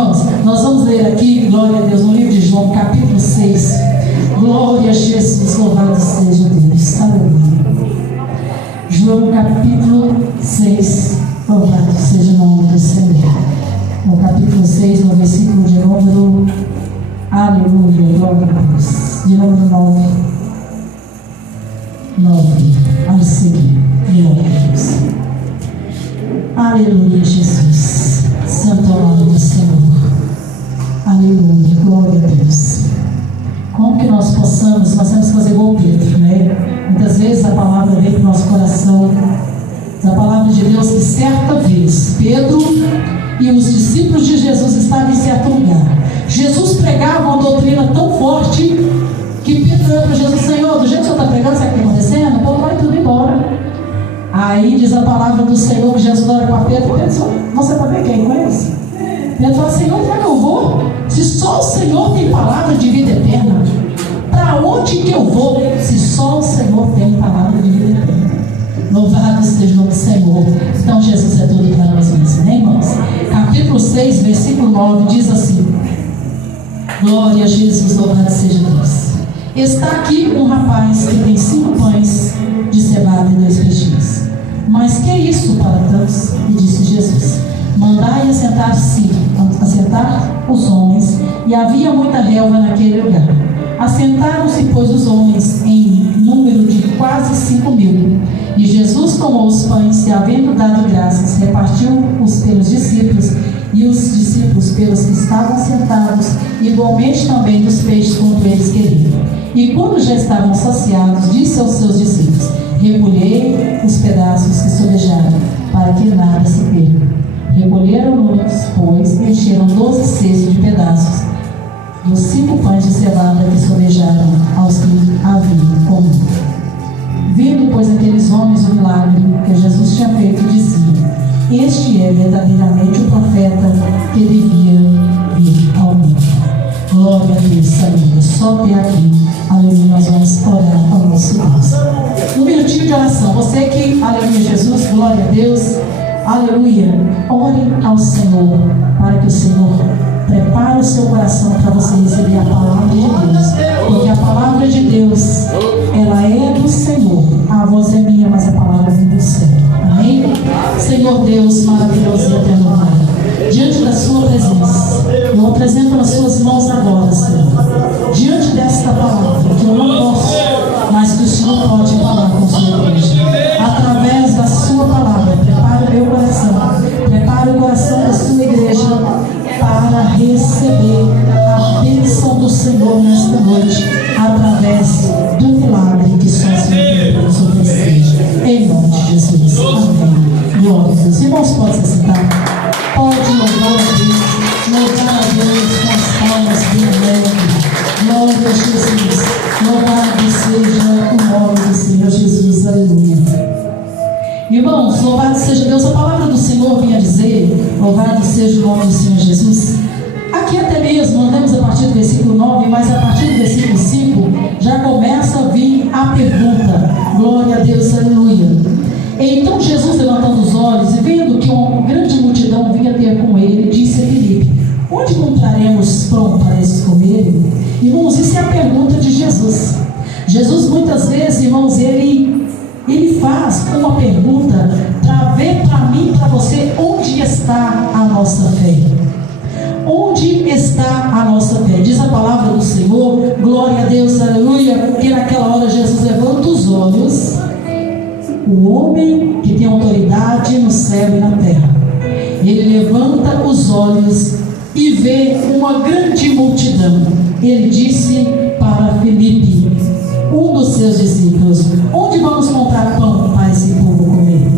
Irmãos, nós vamos ler aqui, glória a Deus, no livro de João, capítulo 6. Glória a Jesus, louvado seja Deus. Aleluia. João, capítulo 6. Louvado seja o nome do Senhor. No capítulo 6, no versículo de número, aleluia, glória a Deus, de número 9 ao seguir, glória a Deus. Aleluia, Jesus, santo é o nome do Senhor. Aleluia, glória a Deus. Como que nós possamos, nós temos que fazer igual Pedro, né? Muitas vezes a palavra vem para o nosso coração, a palavra de Deus, que certa vez Pedro e os discípulos de Jesus estavam em certo lugar. Jesus pregava uma doutrina tão forte que Pedro falou para Jesus: Senhor, do jeito que o Senhor está pregando, sabe o que está acontecendo? O povo vai tudo embora. Aí diz a palavra do Senhor que Jesus olha para Pedro: Pedro, você está bem quem conhece? Pedro fala: Senhor, onde é que eu vou? Se só o Senhor tem palavra de vida eterna, para onde que eu vou? Se só o Senhor tem palavra de vida eterna. Louvado esteja o nome do Senhor. Então Jesus é tudo para nós mesmos, né, irmãos? Capítulo 6, versículo 9 diz assim: glória a Jesus, louvado seja Deus. Está aqui um rapaz que tem 5 pães de cevada e 2 peixinhos. Mas que é isso para tantos? E disse Jesus: mandai assentar os homens. E havia muita relva naquele lugar. Assentaram-se, pois, os homens em número de quase 5.000. E Jesus tomou os pães e, havendo dado graças, repartiu-os pelos discípulos, e os discípulos pelos que estavam sentados, igualmente também dos peixes quanto eles queriam. E quando já estavam saciados, disse aos seus discípulos: recolhei os pedaços que sobejaram, para que nada se perca. Recolheram-nos, pois, e encheram 12 cestos de pedaços dos 5 pães de cevada que sobejaram aos que haviam comido. Vindo, pois, aqueles homens o milagre que Jesus tinha feito, diziam: este é verdadeiramente o profeta que devia vir ao mundo. Glória a Deus, aleluia. Só até aqui, aleluia, nós vamos orar ao nosso Deus. Um minutinho de oração. Você que, aleluia, Jesus, glória a Deus, aleluia. Ore ao Senhor, para que o Senhor prepare o seu coração para você receber a palavra de Deus. Porque a palavra de Deus, ela é do Senhor. A voz é minha, mas a palavra vem do céu. Amém? Senhor Deus, maravilhoso e eterno Pai, diante da sua presença, eu apresento nas suas mãos agora, Senhor, diante desta palavra, que eu não posso, mas que o Senhor pode falar com a sua igreja. Através da sua palavra, prepare o meu coração, prepare o coração da sua igreja para receber a bênção do Senhor nesta noite, através do milagre que só o Senhor pode nos oferecer. Em nome de Jesus. Amém. Glória a Deus. Irmãos, pode se sentar. Pode louvar a Deus. Louvar a Deus com as palmas bem alegres. Glória a Jesus. Louvado seja o nome do Senhor Jesus. Aleluia. Irmãos, louvado seja Deus. A palavra do Senhor vinha dizer: louvado seja o nome do Senhor Jesus. Aqui até mesmo, andamos a partir do versículo 9, mas a partir do versículo 5, já começa a vir a pergunta. Glória a Deus, aleluia. Então Jesus, levantando os olhos e vendo que uma grande multidão vinha ter com ele, disse a Filipe: onde encontraremos pão para esses comerem? Irmãos, isso é a pergunta de Jesus. Jesus, muitas vezes, irmãos, ele faz uma pergunta para ver para mim, para você, onde está a nossa fé. Onde está a nossa fé? Diz a palavra do Senhor, glória a Deus, aleluia, que naquela hora Jesus levanta os olhos, o homem que tem autoridade no céu e na terra, ele levanta os olhos e vê uma grande multidão. Ele disse para Filipe, um dos seus discípulos: onde vamos comprar pão para esse povo comer?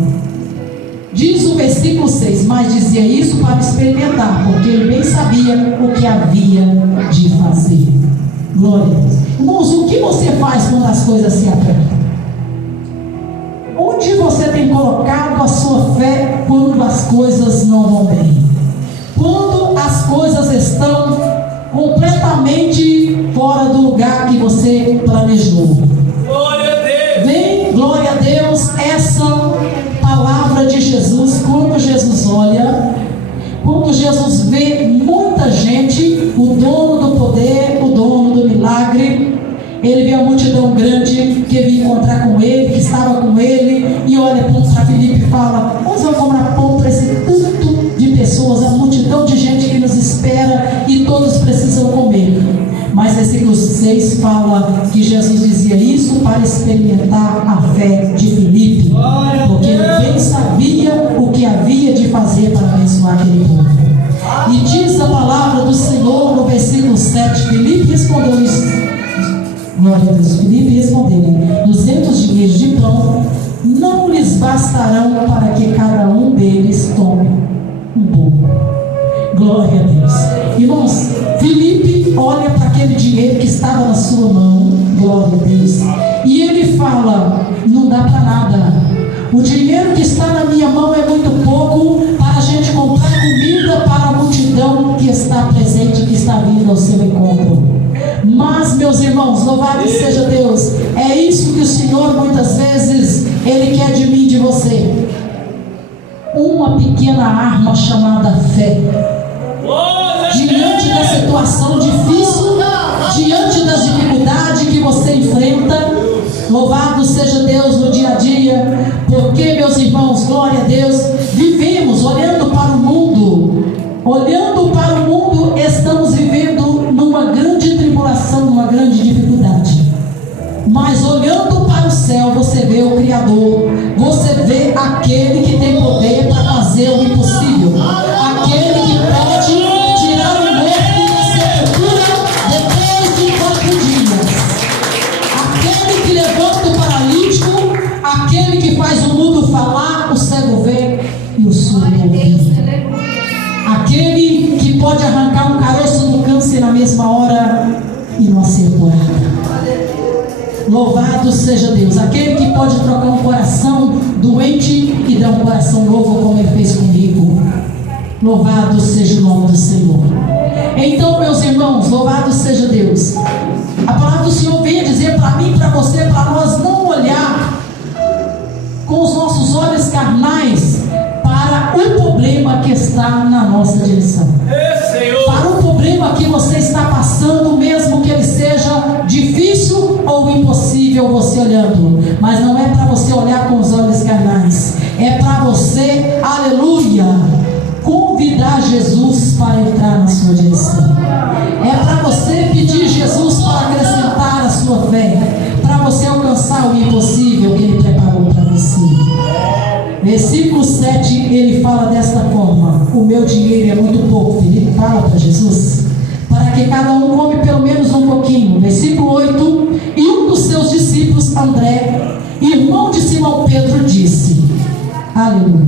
Diz o versículo 6, mas dizia isso para experimentar, porque ele bem sabia o que havia de fazer. Glória a Deus. Irmãos, o que você faz quando as coisas se apertam? Onde você tem colocado a sua fé quando as coisas não vão bem? Quando as coisas estão completamente fora do lugar que você planejou. Glória a Deus. Vem, glória a Deus, essa palavra de Jesus, quando Jesus olha, quando Jesus vê muita ele vê a multidão grande que vinha encontrar com ele, que estava com ele, e olha para Filipe e fala: onde vai comprar pão para esse tanto de pessoas, a multidão de gente que nos espera e todos precisam comer? Mas versículo 6 fala que Jesus dizia isso para experimentar a fé de Filipe, porque ele bem sabia o que havia de fazer para abençoar aquele povo. E diz a palavra do Senhor no versículo 7: Filipe respondeu isso. Glória a Deus. Filipe respondeu: 200 dinheiros de pão não lhes bastarão para que cada um deles tome um pouco. Glória a Deus. Irmãos, Filipe olha para aquele dinheiro que estava na sua mão. Glória a Deus. E ele fala: não dá para nada. O dinheiro que está na minha mão é muito pouco para a gente comprar comida para a multidão que está presente, que está vindo ao seu encontro. Mas, meus irmãos, louvado seja Deus, é isso que o Senhor muitas vezes Ele quer de mim e de você. Uma pequena arma chamada fé. Diante da situação difícil, diante das dificuldades que você enfrenta, louvado seja Deus no dia a dia, porque, meus irmãos, glória a Deus, vivemos olhando para o mundo, estamos vivendo numa grande tribulação, numa grande dificuldade, mas olhando para o céu, você vê o Criador, você vê aquele que tem poder para fazer o impossível, aquele que pode tirar o morto da sepultura depois de 4 dias, aquele que levanta o paralítico, aquele que faz o mudo falar, o cego ver e o surdo ouvir, aquele que pode arrancar um caroço do câncer na mesma hora e não ser curado. Louvado seja Deus, aquele que pode trocar um coração doente e dar um coração novo, como Ele fez comigo. Louvado seja o nome do Senhor. Então, meus irmãos, louvado seja Deus. A palavra do Senhor vem dizer para mim, para você, para nós não olhar com os nossos olhos carnais para o problema que está na nossa direção, para o problema que você está passando, mesmo que ele seja difícil ou impossível você olhando, mas não é para você olhar com os olhos carnais, é para você, aleluia, convidar Jesus para entrar na sua direção, é para você pedir Jesus para acrescentar a sua fé, para você alcançar o impossível que Ele preparou para você. Versículo 7, ele fala desta forma: o meu dinheiro é muito pouco. Filipe fala para Jesus, para que cada um come pelo menos um pouquinho. Versículo 8, e um dos seus discípulos, André, irmão de Simão Pedro, disse: aleluia,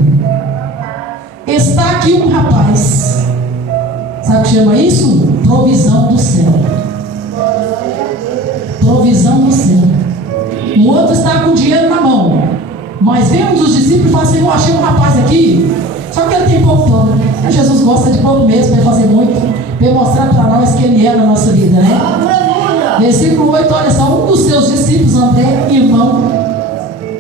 está aqui um rapaz. Sabe o que chama isso? Provisão do céu. Provisão do céu. O outro está com dinheiro na mão, mas vem um dos discípulos e fala assim: eu achei um rapaz aqui, só que ele tem pouco pão. Jesus gosta de pouco mesmo, para fazer muito, para mostrar para nós que Ele é na nossa vida, né? Versículo 8, olha só: um dos seus discípulos, André, irmão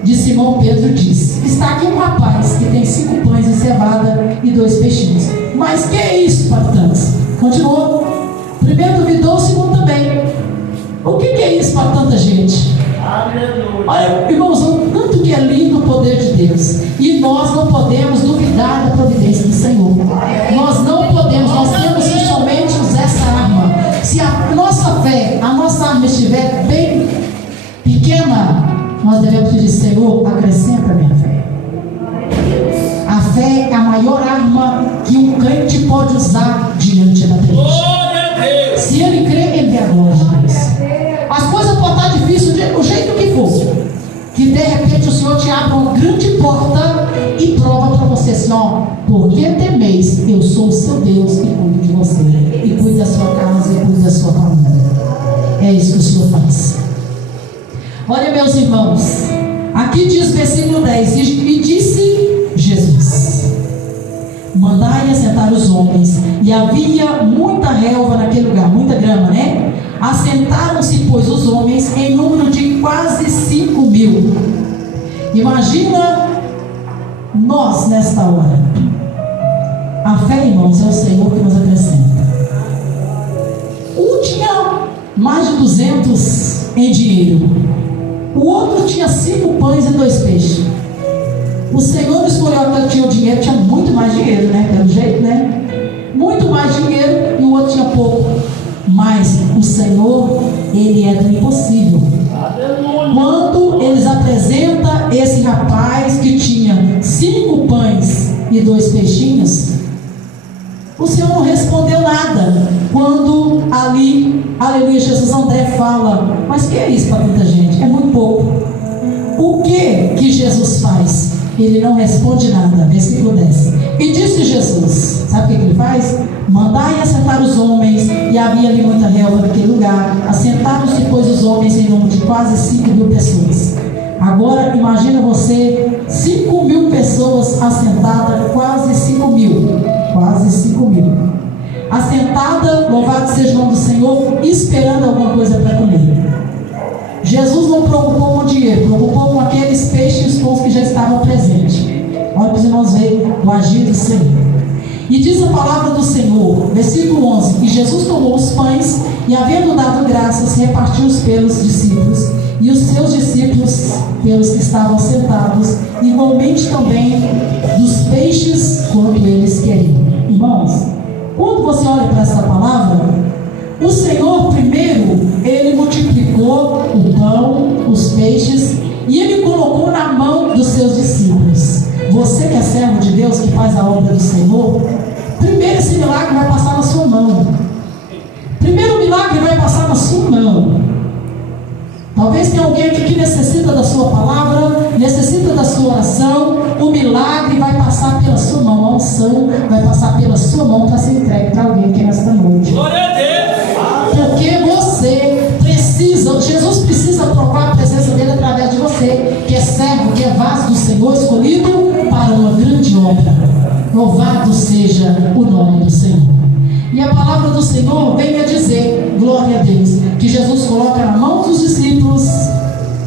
de Simão Pedro, disse: está aqui um rapaz que tem 5 pães de cevada e 2 peixinhos. Mas que é isso para tantos? Continuou. Primeiro duvidou, o segundo também. O que é isso para tanta gente? Olha, irmãos, o tanto que é lindo o poder de Deus, e nós não podemos duvidar da providência do Senhor. Nós não podemos, nós temos que somente usar essa arma. Se a nossa fé, a nossa arma estiver bem pequena, nós devemos pedir: Senhor, acrescenta a minha fé. A fé é a maior arma que um crente pode usar diante da peleja. Se ele crê, ele dê a glória a Deus. As coisas podem estar difíceis do jeito que for, que de repente o Senhor te abre uma grande porta e prova para você assim: ó, porque temeis, eu sou o seu Deus e cuido de você, e cuido da sua casa e cuido da sua família. É isso que o Senhor faz. Olha, meus irmãos, aqui diz versículo 10: e disse Jesus: mandai assentar os homens. E havia muita relva naquele lugar, muita grama, né? Assentaram-se, pois, os homens em número de quase 5.000. Imagina nós nesta hora. A fé, irmãos, é o Senhor que nos acrescenta. Um tinha mais de 200 em dinheiro. O outro tinha 5 pães e 2 peixes. O Senhor escolheu aquele que tinha o dinheiro, tinha muito mais dinheiro, né? Pelo jeito, né? Muito mais dinheiro, e o outro tinha pouco. Mas o Senhor, Ele é do impossível. Quando eles apresentam esse rapaz que tinha 5 pães e 2 peixinhos, o Senhor não respondeu nada. Quando ali, aleluia, Jesus André fala: mas que é isso para tanta gente? É muito pouco. O que Jesus faz? Ele não responde nada. Versículo 10. E disse Jesus, sabe o que ele faz? Mandai assentar os homens. E havia ali muita relva naquele lugar. Assentaram-se, pois, os homens em número de quase 5.000 pessoas. Agora imagina você, 5.000 pessoas assentadas, quase 5.000, assentada, louvado seja o nome do Senhor, esperando alguma coisa para comer. Jesus não preocupou com o dinheiro, preocupou com aqueles peixes e os pães que já estavam presentes. Olha para os irmãos verem o agir do Senhor. E diz a palavra do Senhor, versículo 11: e Jesus tomou os pães e, havendo dado graças, repartiu-os pelos discípulos, e os seus discípulos pelos que estavam sentados, igualmente também dos peixes quanto eles queriam. Irmãos, quando você olha para essa palavra, o Senhor primeiro, Ele multiplicou o pão, os peixes, e Ele colocou na mão dos seus discípulos. Você que é servo de Deus, que faz a obra do Senhor, primeiro esse milagre vai passar na sua mão. Primeiro o milagre vai passar na sua mão. Talvez tenha alguém aqui que necessita da sua palavra, necessita da sua oração. O milagre vai passar pela sua mão, a unção vai passar pela sua mão para ser entregue para alguém aqui nesta noite. Glória a Deus! Porque você precisa, Jesus precisa provar a presença dele através de você, que é servo, que é vaso do Senhor, escolhido para uma grande obra. Louvado seja o nome do Senhor. E a palavra do Senhor vem a dizer, glória a Deus, que Jesus coloca na mão dos discípulos,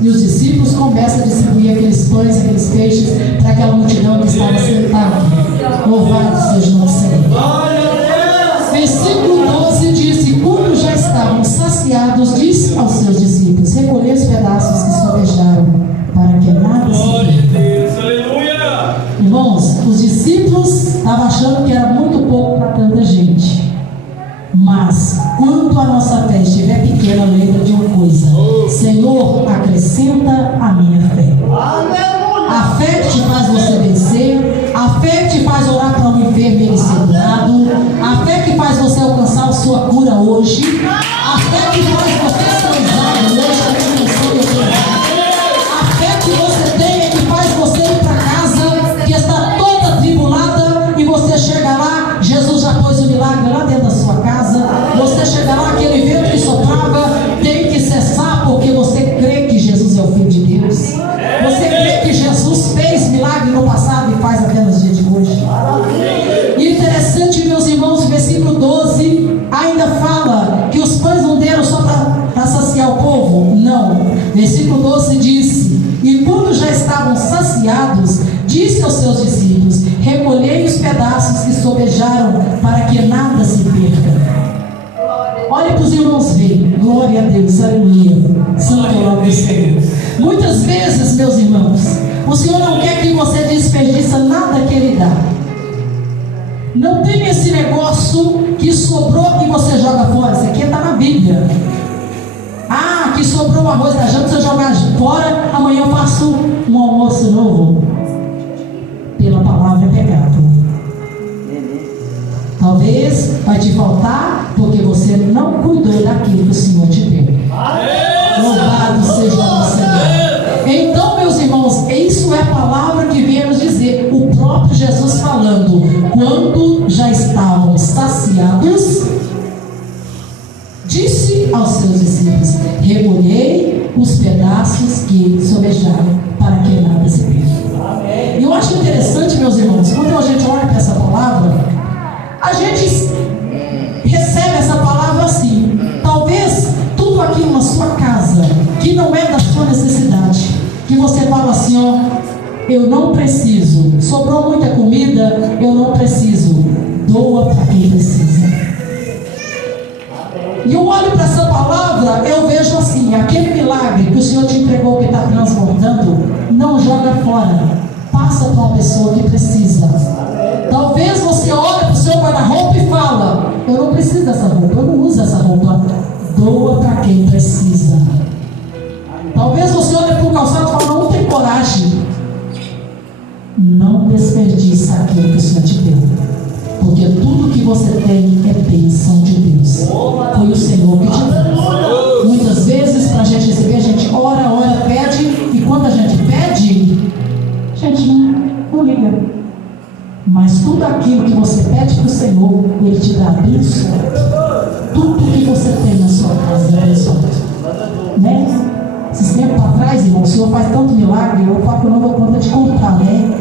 e os discípulos começam a distribuir aqueles pães, aqueles peixes, para aquela multidão que estava sentada. Louvado seja o nosso Senhor. Versículo 12 diz: e quando já estavam saciados, disse aos seus discípulos: recolhei os pedaços que sobejaram, para que nada se perca. Irmãos, os discípulos estavam achando que era muito pouco para tanta gente. Mas, quando a nossa fé estiver pequena, lembra de uma coisa: Senhor, acrescenta a minha fé. A fé que te faz você vencer, a fé que te faz orar para um enfermo e ele ser curado, a fé que faz você alcançar a sua cura hoje, a fé que faz você ser usado hoje, a fé que você tem é que faz você ir para casa, que está toda tribulada, e você chega lá, Jesus já pôs o milagre lá dentro da sua casa. Você chega lá, aquele vento que soprava tem que cessar, porque você crê que Jesus é o Filho de Deus. Você crê que Jesus fez milagre no passado e faz até nos dias de hoje. E interessante, meus irmãos, o versículo 12 ainda fala que os pães não deram só para saciar o povo. Não. Versículo 12 diz: e quando já estavam saciados, disse aos seus discípulos: recolhei os pedaços que sobejaram, para que nada se perca. Olhe para os irmãos verem. Glória a Deus, aleluia. Santo é o nome do Senhor. Muitas vezes, meus irmãos, o Senhor não quer que você desperdice nada que Ele dá. Não tem esse negócio que sobrou e você joga fora. Isso aqui está na Bíblia. Ah, que sobrou o arroz da janta, você jogar fora, amanhã eu faço um almoço novo. Pela palavra é pecado. Talvez vai te faltar porque você não cuidou daquilo que o Senhor te deu. Louvado seja o Senhor. Então, meus irmãos, isso é a palavra que vem nos dizer. O próprio Jesus falando: quando já estavam saciados, disse aos seus discípulos: recolhei os pedaços que sobejaram, para que nada se perca. E eu acho interessante, meus irmãos, quando a gente olha para essa palavra, a gente recebe essa palavra assim. Talvez tudo aquilo na sua casa que não é da sua necessidade, que você fala assim: ó, eu não preciso, sobrou muita comida, eu não preciso, doa para quem precisa. E eu olho para essa palavra outra, eu vejo assim, aquele milagre que o Senhor te entregou, que está transbordando, não joga fora, passa para uma pessoa que precisa. Talvez você olhe para o seu guarda-roupa e fala: eu não preciso dessa roupa, eu não uso essa roupa. Doa para quem precisa. Talvez você olhe para o calçado e fala: não tem coragem. Não desperdiça aquilo que o Senhor te deu, porque tudo que você tem é bênção de Deus. Foi o Senhor que te deu. Muitas vezes, para a gente receber, a gente ora, pede, e quando a gente pede, a gente não liga. Mas tudo aquilo que você pede para o Senhor, Ele te dá abençoado. Tudo que você tem na sua casa é abençoado. Né? Esses tempos atrás, irmão, o Senhor faz tanto milagre, eu falo que eu não dou conta de contar, né?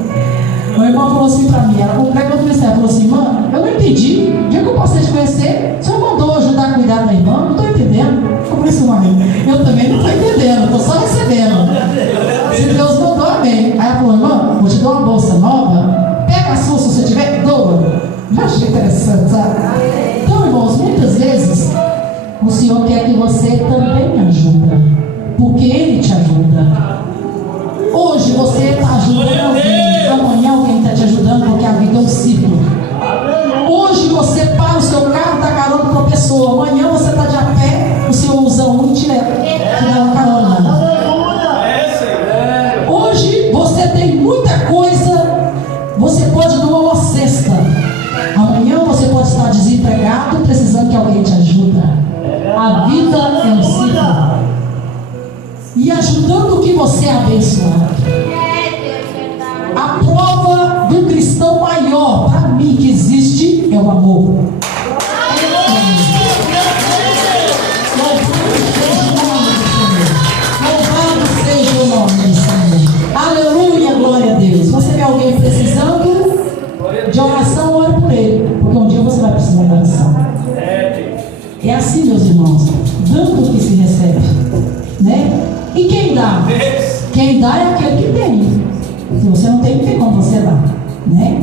O irmão falou assim para mim, ela comprou do ministério, falou assim: irmã, eu não entendi, o dia que eu passei de conhecer, o Senhor mandou ajudar a cuidar da irmã, não estou entendendo. Eu falei assim: eu também não estou entendendo, estou só recebendo. Se Deus mandou, amém. Aí ela falou: irmã, vou te dar uma bolsa nova, pega a sua, se você tiver, doa. Já achei interessante, sabe? Então, irmãos, muitas vezes o Senhor quer que você também ajuda, porque Ele te ajuda. Hoje você está ajudando alguém, amanhã alguém está te ajudando, porque a vida é um ciclo. Hoje você para o seu carro, está carona para uma pessoa, amanhã você está de a pé, o Senhor usa um e te dá uma carona. Hoje você tem muita coisa, você pode doar uma cesta, amanhã você pode estar desempregado, precisando que alguém te ajude. A vida é um ciclo. E ajudando o que você é abençoado. A prova do cristão maior para mim que existe é o amor. Louvado seja o nome do Senhor. Aleluia, glória a Deus. Você vê alguém precisando de oração, ore por ele, porque um dia você vai precisar de oração. É assim, meus irmãos, dando o que se recebe, né? E quem dá? Quem dá é aquele que tem. Se você não tem, não tem como você dar, né?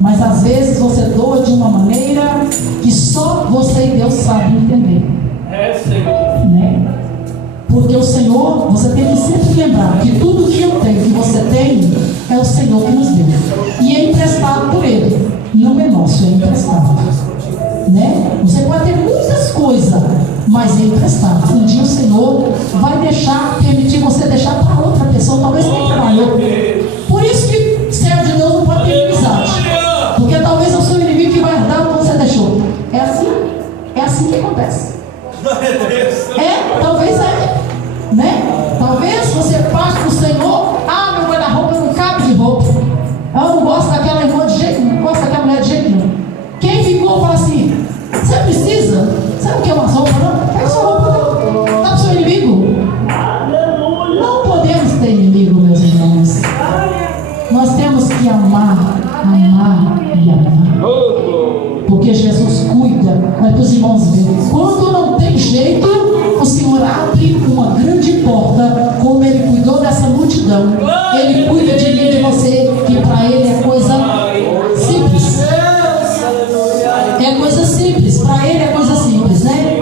Mas às vezes você doa de uma maneira que só você e Deus sabem entender, né? Porque o Senhor, você tem que sempre lembrar que tudo que eu tenho, que você tem, é o Senhor que nos deu. E é emprestado por Ele. Não é nosso, é emprestado, né? Você pode ter muitas coisas, mas é emprestado. Um dia o Senhor vai permitir você deixar para outra pessoa, talvez nem trabalhou. Por isso que servo de Deus não pode ter amizade, porque talvez é o seu inimigo que vai herdar o que você deixou. É assim que acontece. Talvez né? Talvez você passe para o Senhor: ah, meu guarda-roupa não cabe de roupa, eu não gosto daquela irmã de jeito nenhum, não gosto daquela mulher de jeito nenhum. Quem ficou fala assim: você precisa? Você não quer umas roupas, não? Pega sua roupa, não. Dá para o seu inimigo. Não podemos ter inimigo, meus irmãos. Nós temos que amar e amar. Porque Jesus cuida. Olha para os irmãos verem. Quando não tem jeito, o Senhor abre uma grande porta, como Ele cuidou dessa multidão. Ele cuida de mim e de você, que para Ele é coisa simples. É coisa simples, para Ele é coisa simples, né?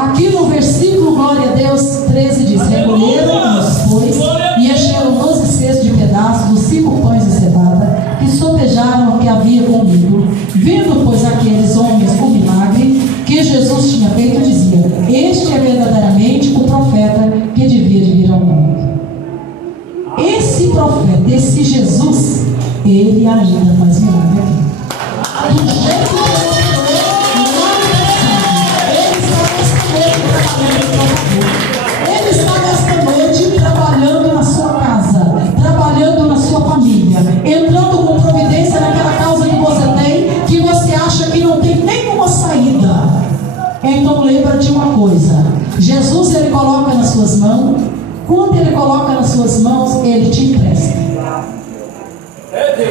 Aqui no versículo, glória a Deus, 13 diz: recolheram-nos, pois, e encheram 12 cestos de pedaços dos 5 pães de cevada, que sopejaram o que havia comido. Vendo, pois, aqueles homens o milagre que Jesus tinha feito, dizia: este é verdadeiramente o profeta que devia de vir ao mundo. Esse profeta, esse Jesus, ele ainda faz milagre aqui. Do jeito que Ele está nesta noite trabalhando na sua casa, trabalhando na sua família, entrando com providência naquela causa que você tem, que você acha que não tem nenhuma saída. Então lembra de uma coisa: Jesus, Ele coloca nas suas mãos. Quando Ele coloca nas suas mãos, Ele te empresta.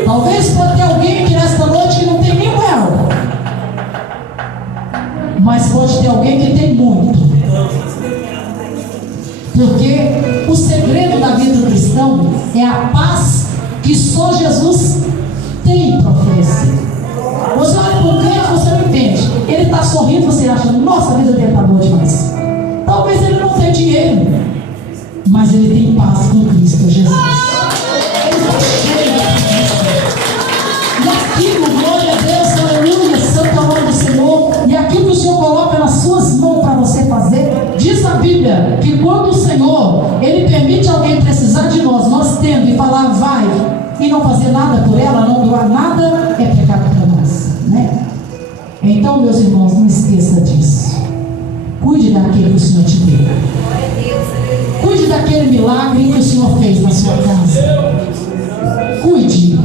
Talvez pode ter alguém aqui nesta noite que não tem nem R$1, mas pode ter alguém que tem muito. Porque o segredo da vida do cristão é a paz que só Jesus tem para oferecer. Você olha para o crente, você não entende. Ele está sorrindo, você acha: nossa, a vida dele está boa demais. Talvez ele não tenha dinheiro, mas ele tem paz com Cristo Jesus. Ele está cheio de e aquilo, glória a Deus, aleluia, santo é o nome do Senhor. E aquilo que o Senhor coloca nas suas mãos para você fazer, diz a Bíblia que quando o Senhor, Ele permite alguém precisar de nós, nós tendo e falar vai, e não fazer nada por ela, não doar nada, é pecado para nós, né? Então, meus irmãos, não esqueça disso. Cuide daquele que o Senhor te deu. Cuide daquele milagre que o Senhor fez na sua casa. Cuide.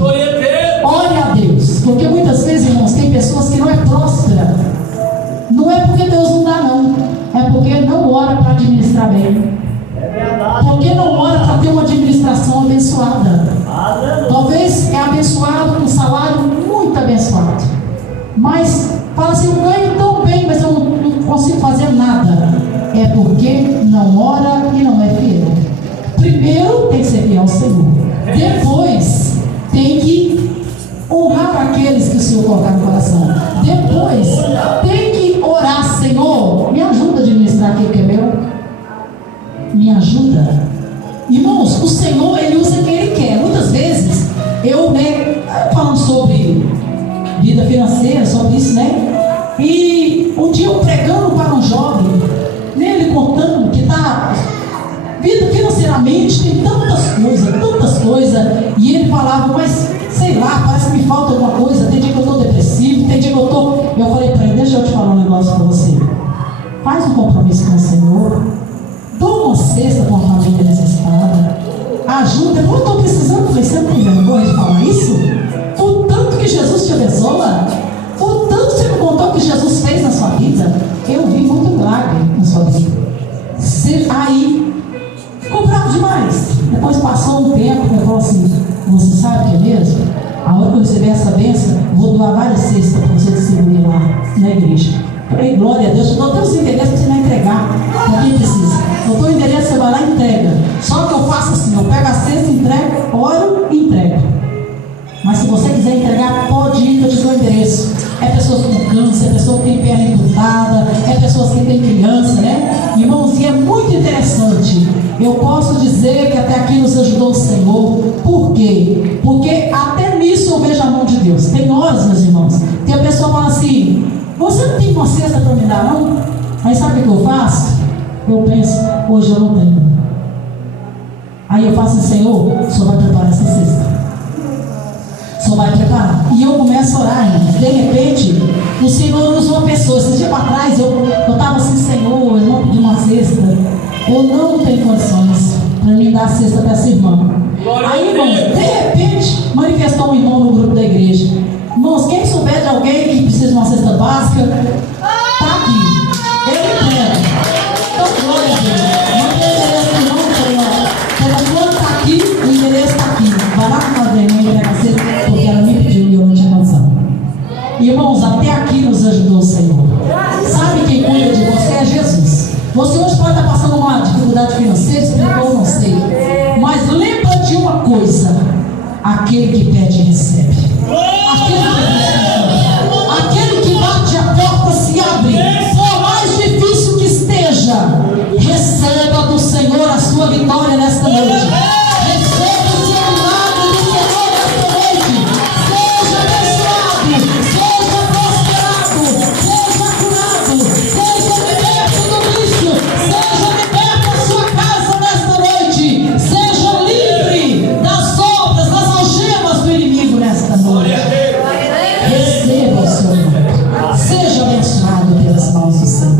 Ore a Deus. Porque muitas vezes, irmãos, tem pessoas que não é próspera. Não é porque Deus não dá, não. É porque não ora para administrar bem. Porque não ora para ter uma administração abençoada. Talvez é abençoado com um salário muito abençoado. Mas fala assim, eu ganho tão bem, mas eu não consigo fazer nada. É porque não ora e não é fiel. Primeiro tem que ser fiel ao Senhor. Depois tem que honrar aqueles que o Senhor colocar no coração. Depois tem que orar, Senhor, me ajuda a administrar aquilo que é meu. Me ajuda. Irmãos, o Senhor, Ele usa quem Ele quer. Muitas vezes, eu, falando sobre vida financeira, sobre isso, e um dia eu pregando para um jovem, ele contando que vida financeiramente tem tantas coisas, e ele falava, mas sei lá, parece que me falta alguma coisa, tem dia que eu estou depressivo, tem dia que eu falei para ele, deixa eu te falar um negócio para você, faz um compromisso com o Senhor, dou uma cesta para uma família necessitada, ajuda, eu estou precisando, falei, você não tem vergonha de falar isso? O tanto que Jesus te abençoa, o tanto que você me contou que Jesus fez na sua vida, eu vi muito milagre na sua vida. Aí, ficou bravo demais. Depois passou um tempo, eu falou assim, você sabe que é mesmo? A hora que eu receber essa bênção, vou doar várias cestas para você distribuir lá na igreja. Eu falei, glória a Deus, eu dou até os endereços para você não entregar, para quem precisa. Eu dou o endereço, você vai lá e entrega. Só que eu faço assim, eu pego a cesta, entrego, oro e entrego. Mas se você quiser entregar, pode ir, eu te dou o endereço. É pessoas com câncer, é pessoa que tem perna amputada, é pessoas que têm criança, Irmãos, e é muito interessante. Eu posso dizer que até aqui nos ajudou o Senhor. Por quê? Porque até nisso eu vejo a mão de Deus. Tem horas, meus irmãos, que a pessoa fala assim, você não tem uma cesta para me dar, não? Aí sabe o que eu faço? Eu penso, hoje eu não tenho. Aí eu faço assim, Senhor, o Senhor vai preparar essa cesta. Só vai preparar. E eu começo a orar, irmãos. De repente, o Senhor usou uma pessoa. Esse dia para trás, eu estava assim, Senhor, eu não pedi uma cesta. Eu não tenho condições para me dar a cesta para essa irmã. Aí, irmãos, de repente, manifestou um irmão no grupo da igreja. Irmãos, quem souber de alguém que precisa de uma cesta básica, está aqui. Ele entrega. Então, glória a Deus. Manda o endereço do irmão, o telefone está aqui, o endereço está aqui. Vai lá com a mãe, entrega a cesta, porque ela me pediu e eu não tinha condição. Irmãos, até aqui nos ajudou o Senhor. Sabe quem cuida de você? É Jesus. Você hoje pode estar passando uma dificuldade financeira, espiritual, não sei. Mas lembra de uma coisa: aquele que pede, recebe. Aquele que recebe. Aquele que bate, a porta se abre. Por mais difícil que esteja, receba do Senhor a sua vitória nesta noite. Receba o seu milagre do Senhor nesta noite. Seja abençoado, seja prosperado, seja curado, seja liberto do vício, seja liberto da sua casa nesta noite, seja livre das obras, das algemas do inimigo nesta noite. Receba o seu milagre. Seja abençoado pelas mãos do Senhor.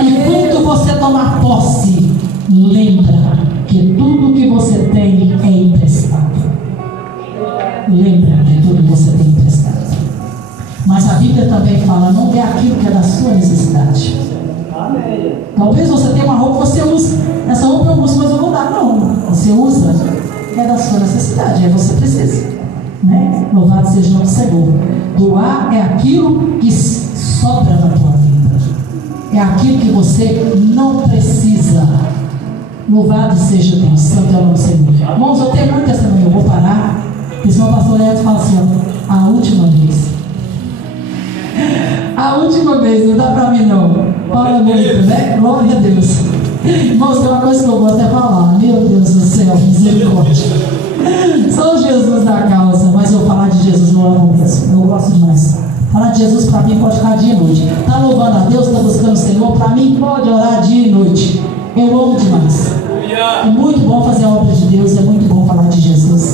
E quando você tomar posse, lembra que tudo que você tem é emprestado. Lembra que tudo que você tem é emprestado. Mas a Bíblia também fala, não dê aquilo que é da sua necessidade. Talvez você tenha uma roupa que você usa. Essa roupa eu uso, mas eu vou dar. Não, você usa, é da sua necessidade, é você precisa. Louvado seja o nome do Senhor. Doar é aquilo que sobra na tua vida. É aquilo que você não precisa. Louvado seja Deus, santo é o nome do Senhor. Irmãos, eu tenho muito testemunho, eu vou parar. Porque senão o pastor Leandro fala assim, a última vez. A última vez, não dá pra mim não. Fala muito, né? Glória a Deus. Irmãos, tem uma coisa que eu gosto é falar. Meu Deus do céu, misericórdia. Sou Jesus da causa, mas eu falar de Jesus não amo mesmo. Eu gosto demais. Falar de Jesus para mim pode ficar dia e noite. Está louvando a Deus, está buscando o Senhor, para mim pode orar dia e noite. Eu amo demais. É muito bom fazer a obra de Deus, é muito bom falar de Jesus.